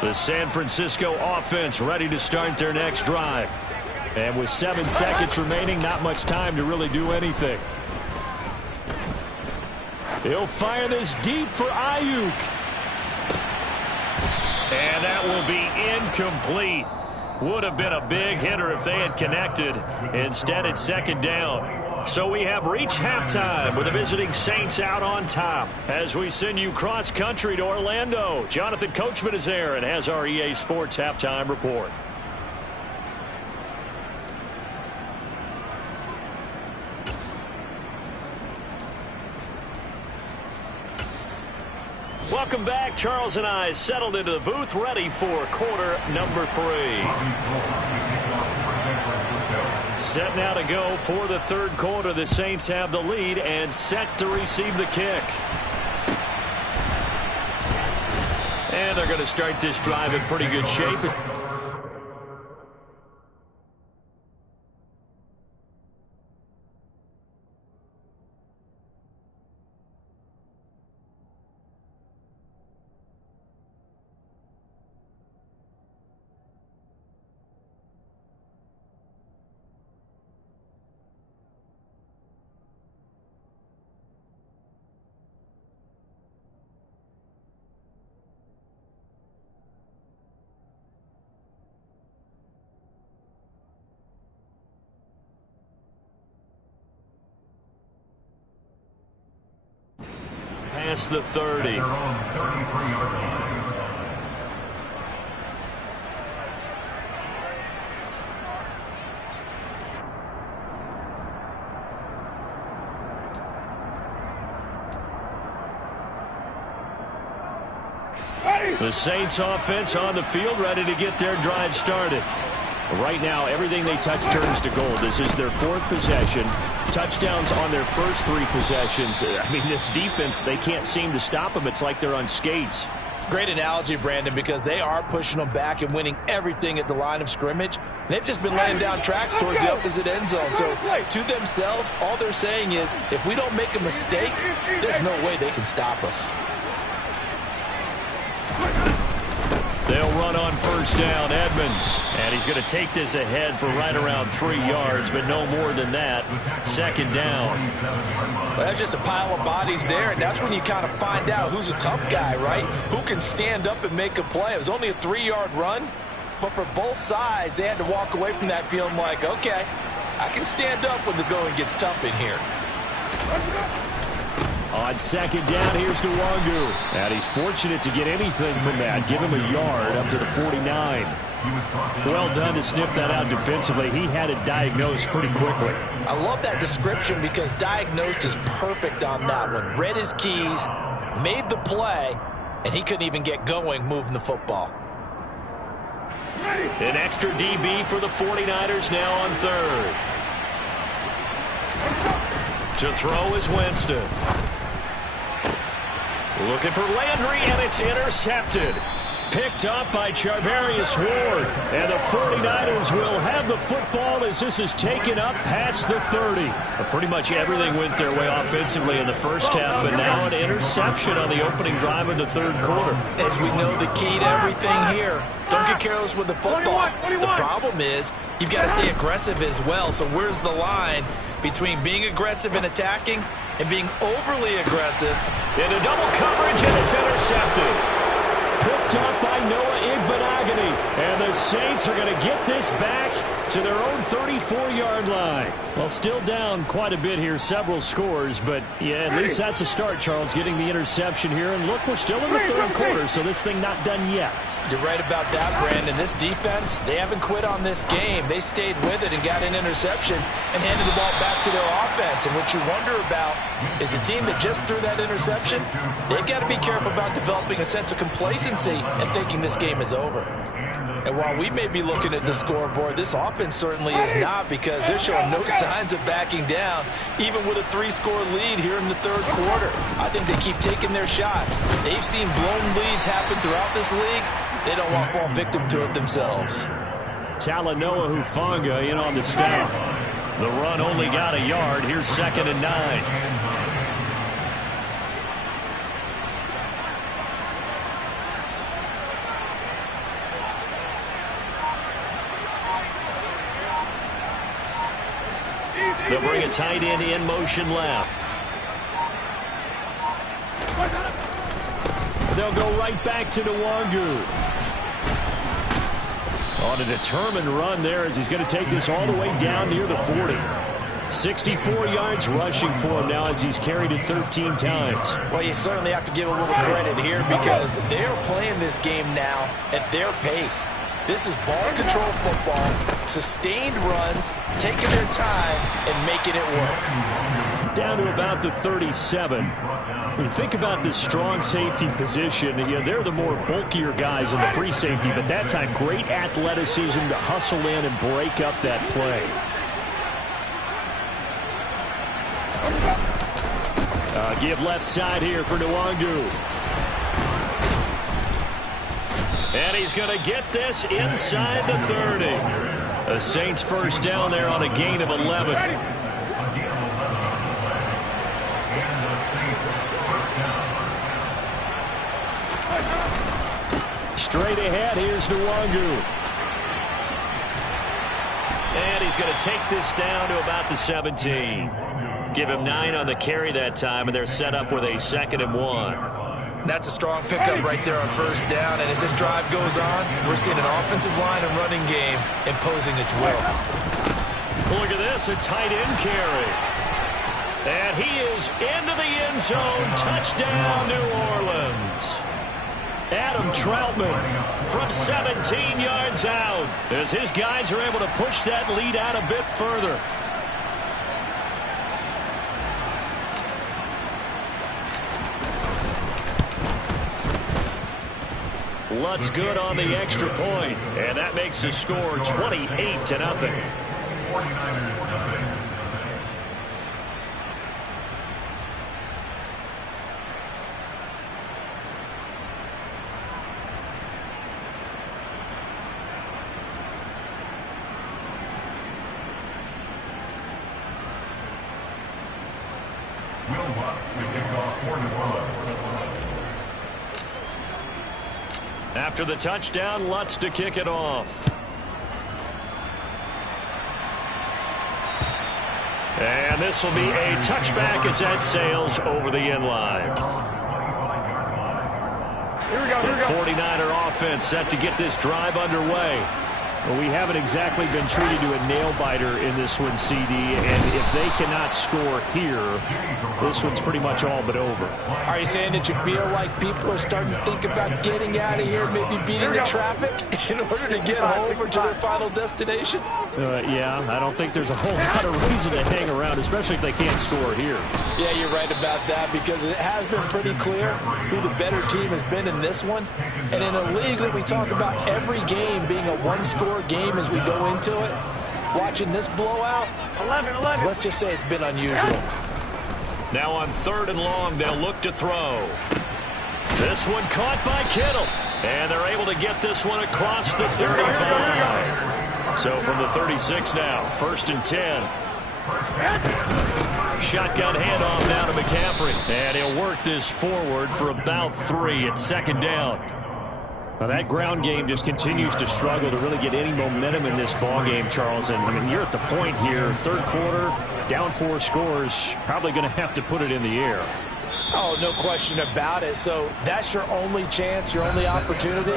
The San Francisco offense ready to start their next drive. And with 7 seconds remaining, not much time to really do anything. He'll fire this deep for Ayuk. And that will be incomplete. Would have been a big hitter if they had connected. Instead, it's second down. So we have reached halftime with the visiting Saints out on top. As we send you cross-country to Orlando, Jonathan Coachman is there and has our EA Sports halftime report. Welcome back. Charles and I settled into the booth, ready for quarter number 3. Set now to go for the third quarter. The Saints have the lead and set to receive the kick. And they're going to start this drive in pretty good shape. Past the 30. The Saints offense on the field, ready to get their drive started. Right now, everything they touch turns to gold. This is their 4th possession. Touchdowns on their first 3 possessions. I mean, this defense, they can't seem to stop them. It's like they're on skates. Great analogy, Brandon, because they are pushing them back and winning everything at the line of scrimmage. They've just been laying down tracks towards the opposite end zone. So to themselves, all they're saying is, if we don't make a mistake, there's no way they can stop us. They'll run on first down, Edmonds. And he's going to take this ahead for right around 3 yards, but no more than that. Second down. Well, that's just a pile of bodies there, and that's when you kind of find out who's a tough guy, right? Who can stand up and make a play. It was only a 3-yard run, but for both sides, they had to walk away from that feeling like, okay, I can stand up when the going gets tough in here. On second down, here's Nwangu. And he's fortunate to get anything from that. Give him a yard up to the 49. Well done to sniff that out defensively. He had it diagnosed pretty quickly. I love that description because diagnosed is perfect on that one. Read his keys, made the play, and he couldn't even get going moving the football. An extra DB for the 49ers now on third. To throw is Winston. Looking for Landry, and it's intercepted. Picked up by Charvarius Ward. And the 49ers will have the football as this is taken up past the 30. Pretty much everything went their way offensively in the first half, but now an interception on the opening drive of the third quarter. As we know, the key to everything here, don't get careless with the football. The problem is you've got to stay aggressive as well. So where's the line between being aggressive and attacking and being overly aggressive? Into double coverage, and it's intercepted. Picked up by Noah Igbenogany. And the Saints are going to get this back to their own 34-yard line. Well, still down quite a bit here, several scores, but yeah, at least that's a start, Charles, getting the interception here. And look, we're still in the third quarter, so this thing not done yet. You're right about that, Brandon. This defense, they haven't quit on this game. They stayed with it and got an interception and handed the ball back to their offense. And what you wonder about is the team that just threw that interception, they've got to be careful about developing a sense of complacency and thinking this game is over. And while we may be looking at the scoreboard, this offense certainly is not, because they're showing no signs of backing down, even with a 3-score lead here in the third quarter. I think they keep taking their shots. They've seen blown leads happen throughout this league. They don't want to fall victim to it themselves. Talanoa Hufanga in on the stop. The run only got a yard. Here's 2nd and 9. They'll bring a tight end in motion left. They'll go right back to Nwangu. On a determined run there as he's going to take this all the way down near the 40. 64 yards rushing for him now as he's carried it 13 times. Well, you certainly have to give a little credit here because they're playing this game now at their pace. This is ball control football, sustained runs, taking their time and making it work. Down to about the 37. When you think about this strong safety position, they're the more bulkier guys in the free safety, but that time great athleticism to hustle in and break up that play. Give left side here for Nwangu. And he's going to get this inside the 30. The Saints first down there on a gain of 11. Straight ahead, here's Nwangu. And he's going to take this down to about the 17. Give him 9 on the carry that time, and they're set up with a 2nd and 1. That's a strong pickup right there on first down, and as this drive goes on, we're seeing an offensive line and running game imposing its will. Look at this, a tight end carry. And he is into the end zone. Touchdown, New Orleans. Adam Troutman from 17 yards out as his guys are able to push that lead out a bit further. Lutz good on the extra point, and that makes the score 28-0. Will Lutz to kick off for New Orleans. After the touchdown, Lutz to kick it off. And this will be a touchback as that sails over the end line. Here we go. The 49er offense set to get this drive underway. Well, we haven't exactly been treated to a nail-biter in this one, CD, and if they cannot score here, this one's pretty much all but over. Are you saying that you feel like people are starting to think about getting out of here, maybe beating the traffic in order to get home or to their final destination? Yeah, I don't think there's a whole lot of reason to hang around, especially if they can't score here. Yeah, you're right about that because it has been pretty clear who the better team has been in this one. And in a league that we talk about every game being a one-score game as we go into it, watching this blowout, 11. Let's just say it's been unusual. Now on 3rd and long, they'll look to throw. This one caught by Kittle. And they're able to get this one across the 35. So from the 36 now, 1st and 10. Shotgun handoff now to McCaffrey. And he'll work this forward for about 3. It's 2nd down. Now that ground game just continues to struggle to really get any momentum in this ball game, Charles. And I mean, you're at the point here, 3rd quarter, down 4 scores, probably going to have to put it in the air. Oh, no question about it. So that's your only chance, your only opportunity.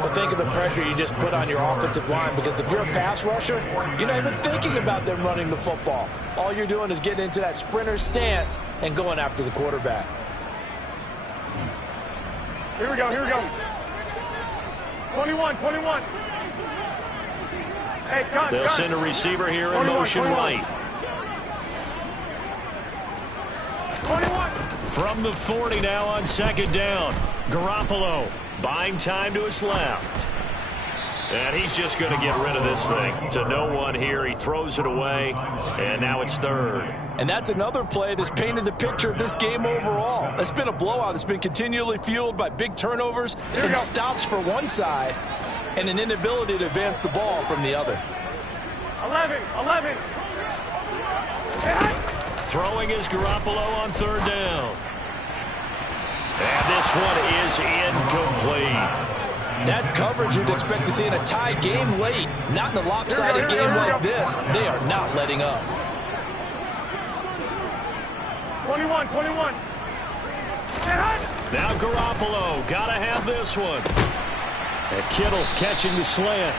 But think of the pressure you just put on your offensive line, because if you're a pass rusher, you're not even thinking about them running the football. All you're doing is getting into that sprinter stance and going after the quarterback. Here we go. 21. Hey, gun. They'll send a receiver here in motion 21. right. 21. From the 40 now on 2nd down. Garoppolo buying time to his left. And he's just going to get rid of this thing to no one here. He throws it away, and now it's 3rd. And that's another play that's painted the picture of this game overall. It's been a blowout. It's been continually fueled by big turnovers and stops for one side and an inability to advance the ball from the other. 11. Throwing is Garoppolo on 3rd down. And this one is incomplete. That's coverage you'd expect to see in a tie game late. Not in a lopsided game like this. They are not letting up. 21, 21. Now Garoppolo, gotta have this one. And Kittle catching the slant.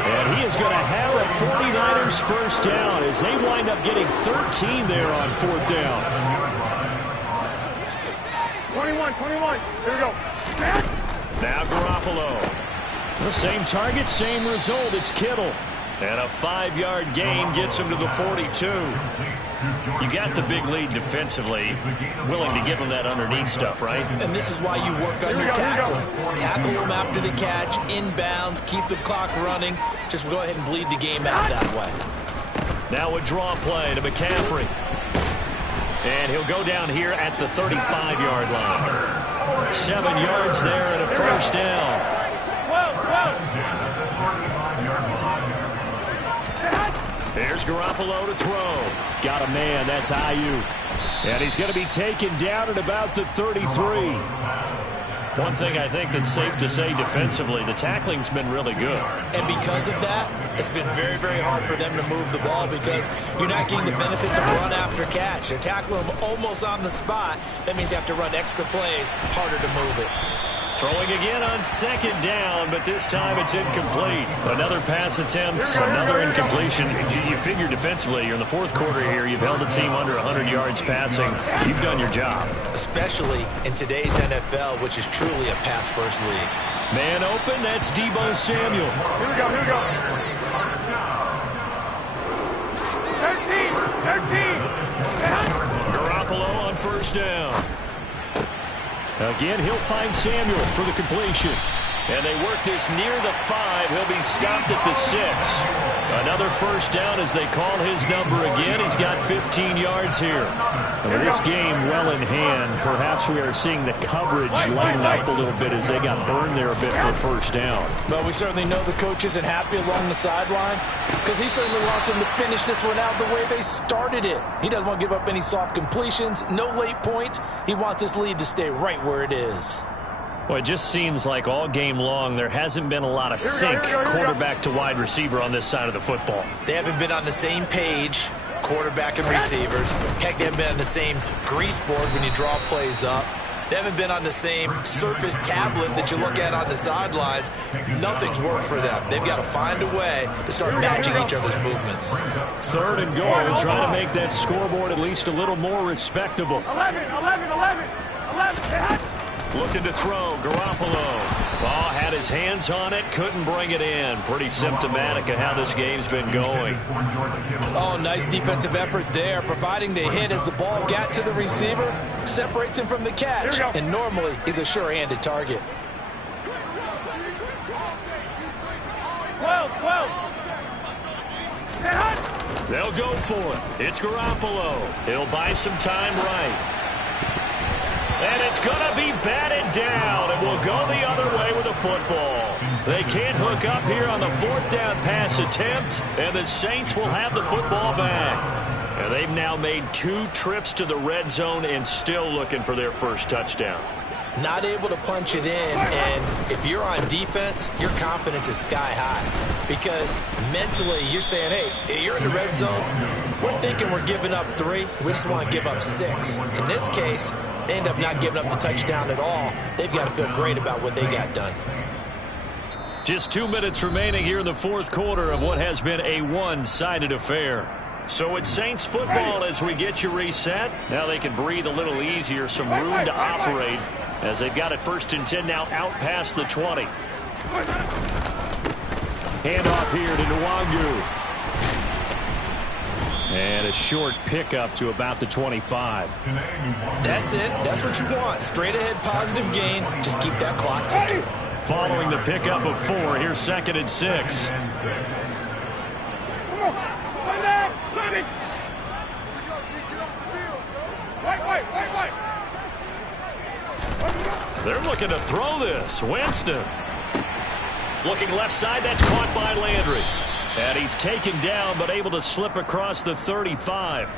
And he is going to have a 49ers first down as they wind up getting 13 there on 4th down. 21, 21. Here we go. Now Garoppolo. The same target, same result. It's Kittle. And a 5-yard gain gets him to the 42. You got the big lead defensively. Willing to give him that underneath stuff, right? And this is why you work on your tackling. Tackle them after the catch, inbounds, keep the clock running. Just go ahead and bleed the game out that way. Now a draw play to McCaffrey. And he'll go down here at the 35-yard line. 7 yards there and a first down. 12. There's Garoppolo to throw. Got a man. That's Ayuk. And he's going to be taken down at about the 33. One thing I think that's safe to say defensively, the tackling's been really good. And because of that, it's been very, very hard for them to move the ball because you're not getting the benefits of run after catch. They're tackling them almost on the spot. That means you have to run extra plays, harder to move it. Throwing again on 2nd down, but this time it's incomplete. Another pass attempt, another incompletion. You figure defensively, you're in the 4th quarter here. You've held the team under 100 yards passing. You've done your job. Especially in today's NFL, which is truly a pass-first league. Man open, that's Deebo Samuel. Here we go, here we go. 13. Garoppolo on 1st down. Again, he'll find Samuel for the completion. And they work this near the 5. He'll be stopped at the 6. Another first down as they call his number again. He's got 15 yards here. And with this game well in hand, perhaps we are seeing the coverage lighten up a little bit as they got burned there a bit for first down. But we certainly know the coach isn't happy along the sideline because he certainly wants them to finish this one out the way they started it. He doesn't want to give up any soft completions, no late points. He wants this lead to stay right where it is. Well, it just seems like all game long there hasn't been a lot of sync quarterback to wide receiver on this side of the football. They haven't been on the same page, quarterback and receivers. Heck, they haven't been on the same grease board when you draw plays up. They haven't been on the same surface tablet that you look at on the sidelines. Nothing's worked for them. They've got to find a way to start matching each other's movements. 3rd and goal, trying to make that scoreboard at least a little more respectable. 11. Looking to throw, Garoppolo. Ball had his hands on it, couldn't bring it in. Pretty symptomatic of how this game's been going. Oh, nice defensive effort there, providing the hit as the ball got to the receiver, separates him from the catch, and normally he's a sure-handed target. 12. They'll go for it. It's Garoppolo. He'll buy some time right. And it's going to be batted down, and we'll go the other way with the football. They can't hook up here on the 4th down pass attempt, and the Saints will have the football back. And they've now made 2 trips to the red zone and still looking for their first touchdown. Not able to punch it in, and if you're on defense, your confidence is sky high. Because mentally, you're saying, hey, you're in the red zone. We're thinking we're giving up 3. We just want to give up 6. In this case, they end up not giving up the touchdown at all. They've got to feel great about what they got done. Just 2 minutes remaining here in the 4th quarter of what has been a one-sided affair. So it's Saints football as we get you reset. Now they can breathe a little easier, some room to operate as they've got it 1st and 10 now out past the 20. Handoff here to Nwangu. And a short pickup to about the 25. That's it. That's what you want. Straight ahead positive gain. Just keep that clock ticking. Following the pickup of 4, here's 2nd and 6. They're looking to throw this. Winston. Looking left side. That's caught by Landry. And he's taken down, but able to slip across the 35.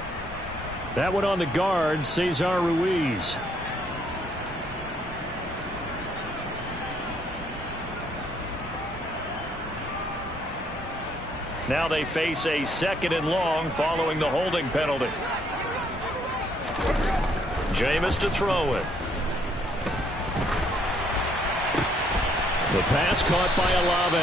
That one on the guard, Cesar Ruiz. Now they face a 2nd and long following the holding penalty. Jameis to throw it. The pass caught by Olave.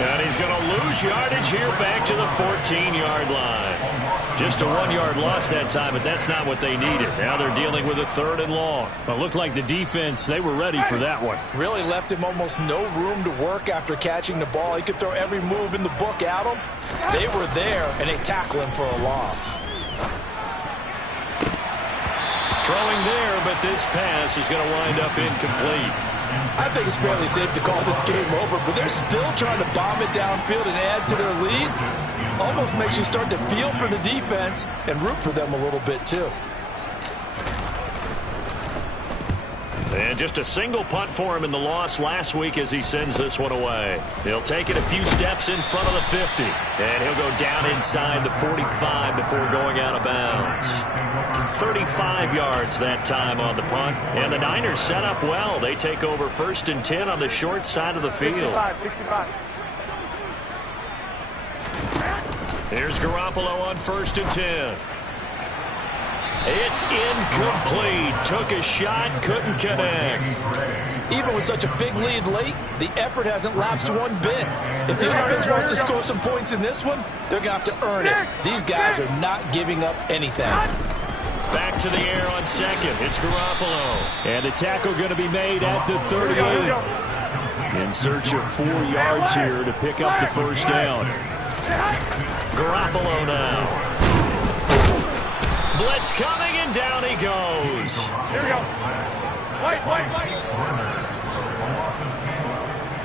And he's going to lose yardage here back to the 14-yard line. Just a 1-yard loss that time, but that's not what they needed. Now they're dealing with a 3rd and long. It looked like the defense, they were ready for that one. Really left him almost no room to work after catching the ball. He could throw every move in the book at him. They were there, and they tackle him for a loss. Throwing there, but this pass is going to wind up incomplete. I think it's fairly safe to call this game over, but they're still trying to bomb it downfield and add to their lead. Almost makes you start to feel for the defense and root for them a little bit too. And just a single punt for him in the loss last week as he sends this one away. He'll take it a few steps in front of the 50. And he'll go down inside the 45 before going out of bounds. 35 yards that time on the punt. And the Niners set up well. They take over 1st and 10 on the short side of the field. 65. Here's Garoppolo on 1st and 10. It's incomplete. Took a shot, couldn't connect. Even with such a big lead late, the effort hasn't lapsed one bit. If the offense wants to score some points in this one, they're going to have to earn it. These guys are not giving up anything. Back to the air on 2nd. It's Garoppolo. And the tackle going to be made at the 38. In search of 4 yards here to pick up the 1st down. Garoppolo now. Blitz coming, and down he goes. Here we go. Wait.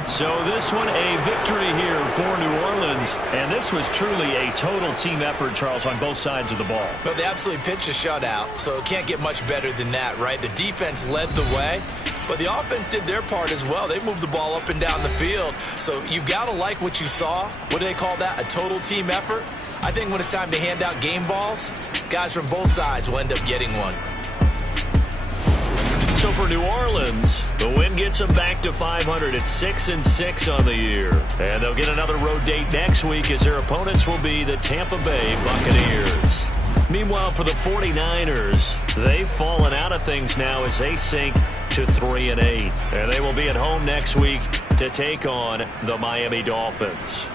So this one a victory here for New Orleans. And this was truly a total team effort, Charles, on both sides of the ball. Well, they absolutely pitched a shutout, so it can't get much better than that, right? The defense led the way, but the offense did their part as well. They moved the ball up and down the field. So you've got to like what you saw. What do they call that? A total team effort? I think when it's time to hand out game balls, guys from both sides will end up getting one. So for New Orleans, the win gets them back to 500 at 6-6 on the year. And they'll get another road date next week as their opponents will be the Tampa Bay Buccaneers. Meanwhile, for the 49ers, they've fallen out of things now as they sink to 3-8. And they will be at home next week to take on the Miami Dolphins.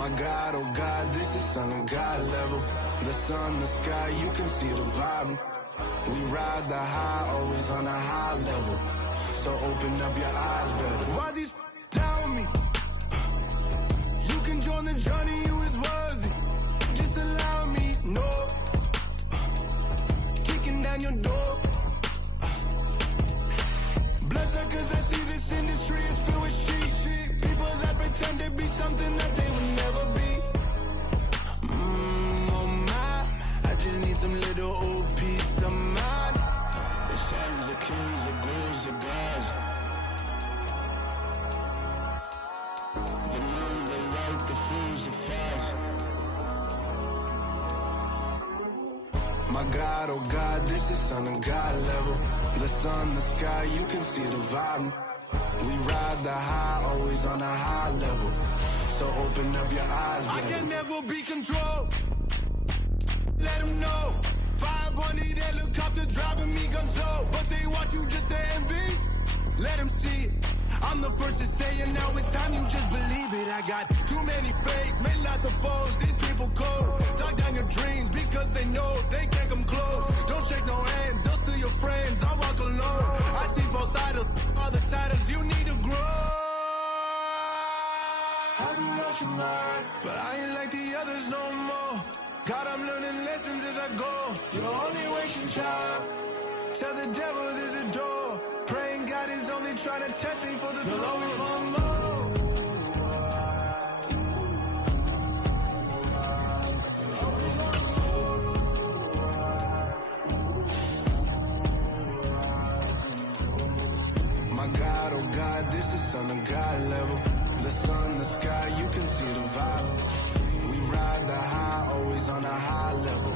My God, oh God, this is Son of God level. The sun, the sky, you can see the vibe. We ride the high, always on a high level. So open up your eyes better. Why these tell me? You can join the journey, you is worthy. Just allow me, no. Kicking down your door. Bloodsuckers, I see this industry is filled with sheep. People that pretend to be something that they will never be. Oh my, I just need some little old peace of mind. The sons of kings, the gurus, the gods. The moon, the light, the fools, the facts. My God, oh God, this is Son of God level. The sun, the sky, you can see the vibe. We ride the high, always on a high level. So open up your eyes, baby. I can never be controlled. Let them know. 500 helicopters driving me gunso. But they want you just to envy. Let them see it. I'm the first to say it, now it's time you just believe it. I got too many fakes, made lots of foes. These people cold. Talk down your dreams because they know they can't come close. Don't shake no hands, they'll steal your friends. I walk alone. I see false idols, other titles. You need to grow. I've been watching mine, but I ain't like the others no more. God, I'm learning lessons as I go. You're only wasting time. Tell the devil there's a door. Praying God is only trying to touch me for the glory. Always want more. My God, oh God, this is Son of God level. The sun, the sky, you can see the vibe. We ride the high, always on a high level.